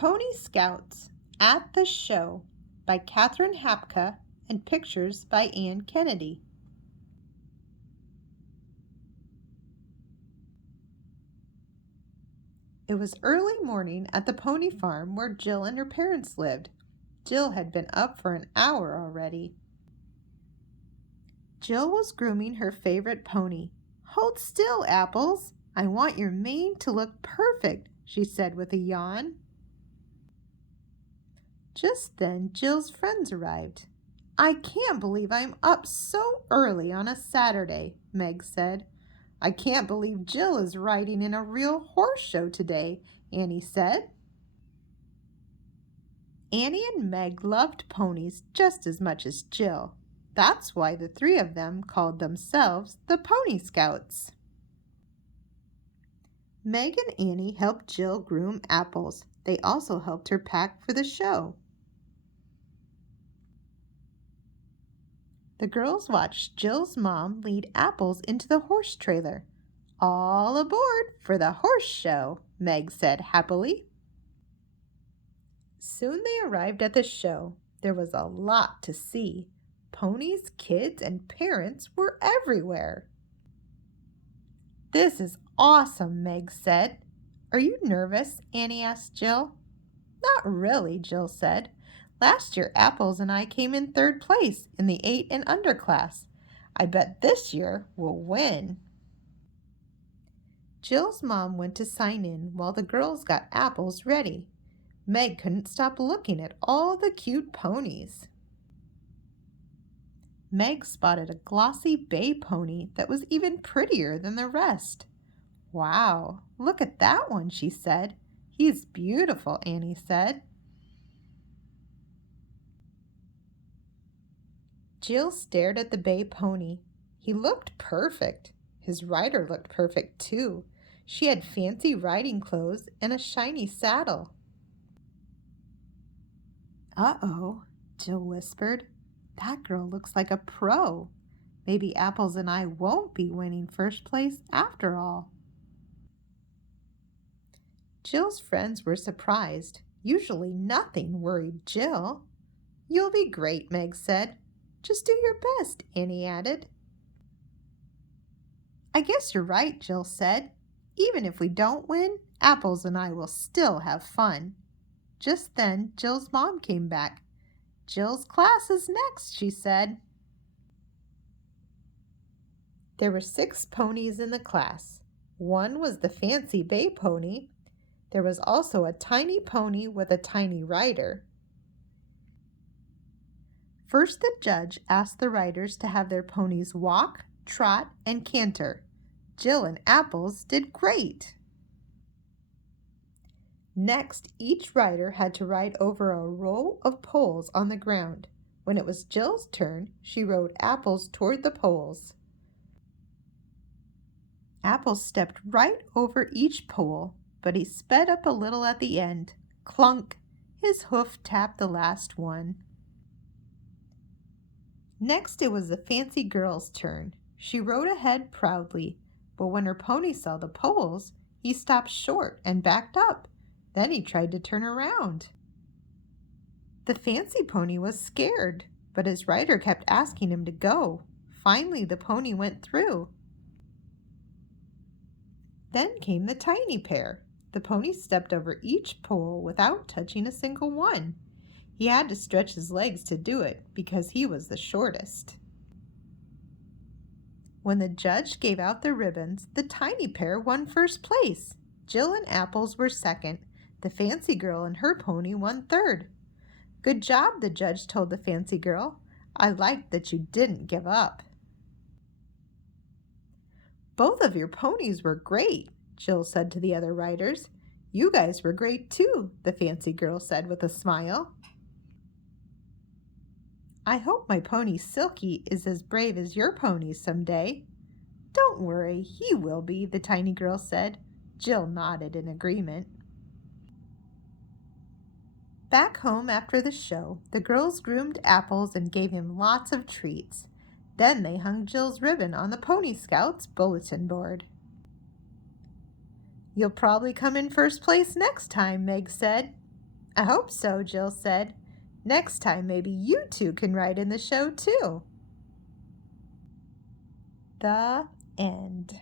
Pony Scouts at the Show by Katherine Hapka and pictures by Ann Kennedy. It was early morning at the pony farm where Jill and her parents lived. Jill had been up for an hour already. Jill was grooming her favorite pony. "Hold still, Apples. I want your mane to look perfect," she said with a yawn. Just then, Jill's friends arrived. "I can't believe I'm up so early on a Saturday," Meg said. "I can't believe Jill is riding in a real horse show today," Annie said. Annie and Meg loved ponies just as much as Jill. That's why the three of them called themselves the Pony Scouts. Meg and Annie helped Jill groom Apples. They also helped her pack for the show. The girls watched Jill's mom lead Apples into the horse trailer. "All aboard for the horse show," Meg said happily. Soon they arrived at the show. There was a lot to see. Ponies, kids, and parents were everywhere. "This is awesome," Meg said. "Are you nervous?" Annie asked Jill. "Not really," Jill said. "Last year, Apples and I came in third place in the 8 and under class. I bet this year we'll win." Jill's mom went to sign in while the girls got Apples ready. Meg couldn't stop looking at all the cute ponies. Meg spotted a glossy bay pony that was even prettier than the rest. "Wow, look at that one," she said. "He's beautiful," Annie said. Jill stared at the bay pony. He looked perfect. His rider looked perfect too. She had fancy riding clothes and a shiny saddle. "Uh-oh," Jill whispered. "That girl looks like a pro. Maybe Apples and I won't be winning first place after all." Jill's friends were surprised. Usually nothing worried Jill. "You'll be great," Meg said. "Just do your best," Annie added. "I guess you're right," Jill said. "Even if we don't win, Apples and I will still have fun." Just then, Jill's mom came back. "Jill's class is next," she said. There were 6 ponies in the class. One was the fancy bay pony. There was also a tiny pony with a tiny rider. First, the judge asked the riders to have their ponies walk, trot, and canter. Jill and Apples did great. Next, each rider had to ride over a row of poles on the ground. When it was Jill's turn, she rode Apples toward the poles. Apples stepped right over each pole, but he sped up a little at the end. Clunk! His hoof tapped the last one. Next, it was the fancy girl's turn. She rode ahead proudly, but when her pony saw the poles, he stopped short and backed up. Then he tried to turn around. The fancy pony was scared, but his rider kept asking him to go. Finally, the pony went through. Then came the tiny pair. The pony stepped over each pole without touching a single one. He had to stretch his legs to do it because he was the shortest. When the judge gave out the ribbons, the tiny pair won first place. Jill and Apples were second. The fancy girl and her pony won third. "Good job," the judge told the fancy girl. "I liked that you didn't give up." "Both of your ponies were great," Jill said to the other riders. "You guys were great too," the fancy girl said with a smile. "I hope my pony Silky is as brave as your pony someday." "Don't worry, he will be," the tiny girl said. Jill nodded in agreement. Back home after the show, the girls groomed Apples and gave him lots of treats. Then they hung Jill's ribbon on the Pony Scouts bulletin board. "You'll probably come in first place next time," Meg said. I hope so, Jill said. Next time, maybe you two can ride in the show, too. The end.